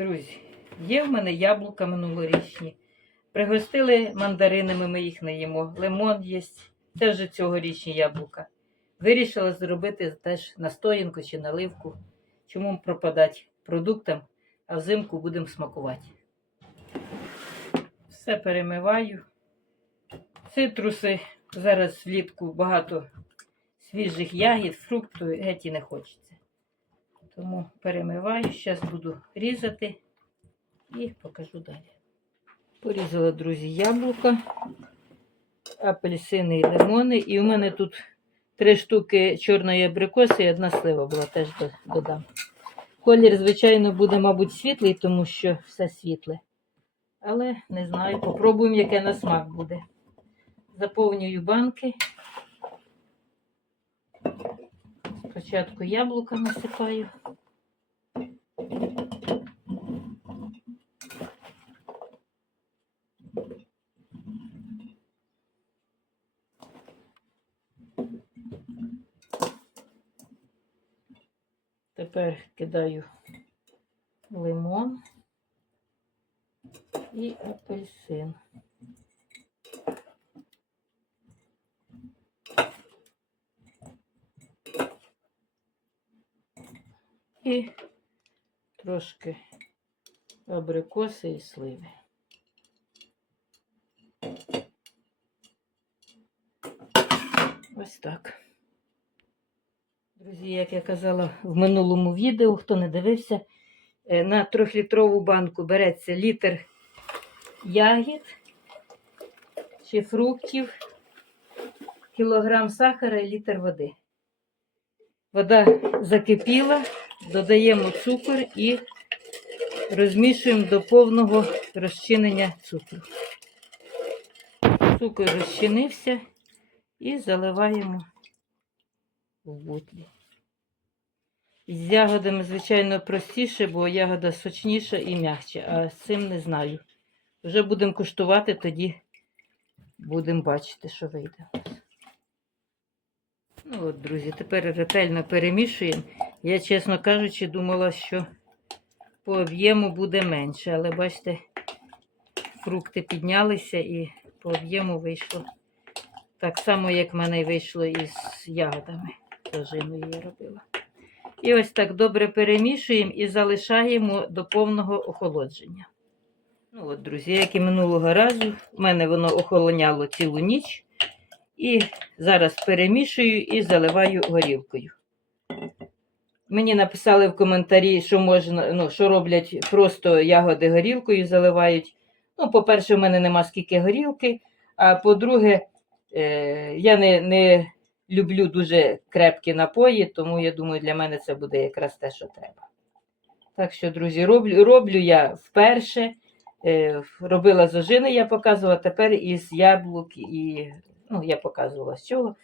Друзі, є в мене яблука минулорічні. Пригостили мандаринами, ми їх не їмо. Лимон є. Це вже цьогорічні яблука. Вирішила зробити теж настоянку чи наливку. Чому пропадати продуктам, а взимку будемо смакувати. Все перемиваю. Цитруси. Зараз влітку багато свіжих ягід, фруктів геть і не хочеться. Тому перемиваю, зараз буду різати і покажу далі. Порізала, друзі, яблука, апельсини і лимони. І у мене тут три штуки чорної абрикоси і одна слива була, теж додам. Колір, звичайно, буде, мабуть, світлий, тому що все світле. Але не знаю, попробуємо, яке на смак буде. Заповнюю банки. Спочатку яблука насипаю. Тепер кидаю лимон і апельсин. І трошки абрикоси і сливи. Ось так. Друзі, як я казала в минулому відео, хто не дивився, е, на трьохлітрову банку береться літр ягід чи фруктів, кілограм сахара і літр води. Вода закипіла, додаємо цукор і розмішуємо до повного розчинення цукру. Цукор розчинився і заливаємо бутлі. З ягодами, звичайно, простіше, бо ягода сочніша і м'якче, а з цим не знаю. Вже будемо куштувати, тоді будемо бачити, що вийде. Ну от, друзі, тепер ретельно перемішуємо. Я, чесно кажучи, думала, що по об'єму буде менше, але бачите, фрукти піднялися і по об'єму вийшло так само, як в мене вийшло із ягодами. Ожиною я робила. І ось так добре перемішуємо і залишаємо до повного охолодження. Ну от, друзі, як і минулого разу, в мене воно охолоняло цілу ніч. І зараз перемішую і заливаю горілкою. Мені написали в коментарі, що можна, ну, що роблять просто ягоди горілкою заливають. Ну, по-перше, в мене нема скільки горілки, а по-друге, е, я не, не люблю дуже крепкі напої, тому я думаю, для мене це буде якраз те, що треба. Так що, друзі, роблю, роблю я вперше. Е, робила з я показувала, тепер із яблук і ну, я показувала з чого.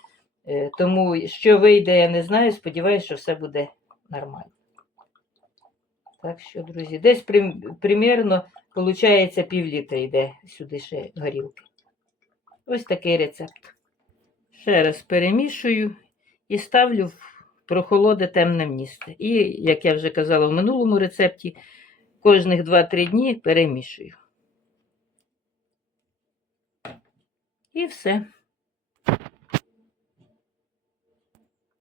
Е, тому що вийде, я не знаю. Сподіваюся, що все буде нормально. Так що, друзі, десь прим, примірно, виходить, пів літра йде сюди ще горілки. Ось такий рецепт. Ще раз перемішую і ставлю в прохолоде темне місце. І, як я вже казала в минулому рецепті, кожних 2-3 дні перемішую. І все.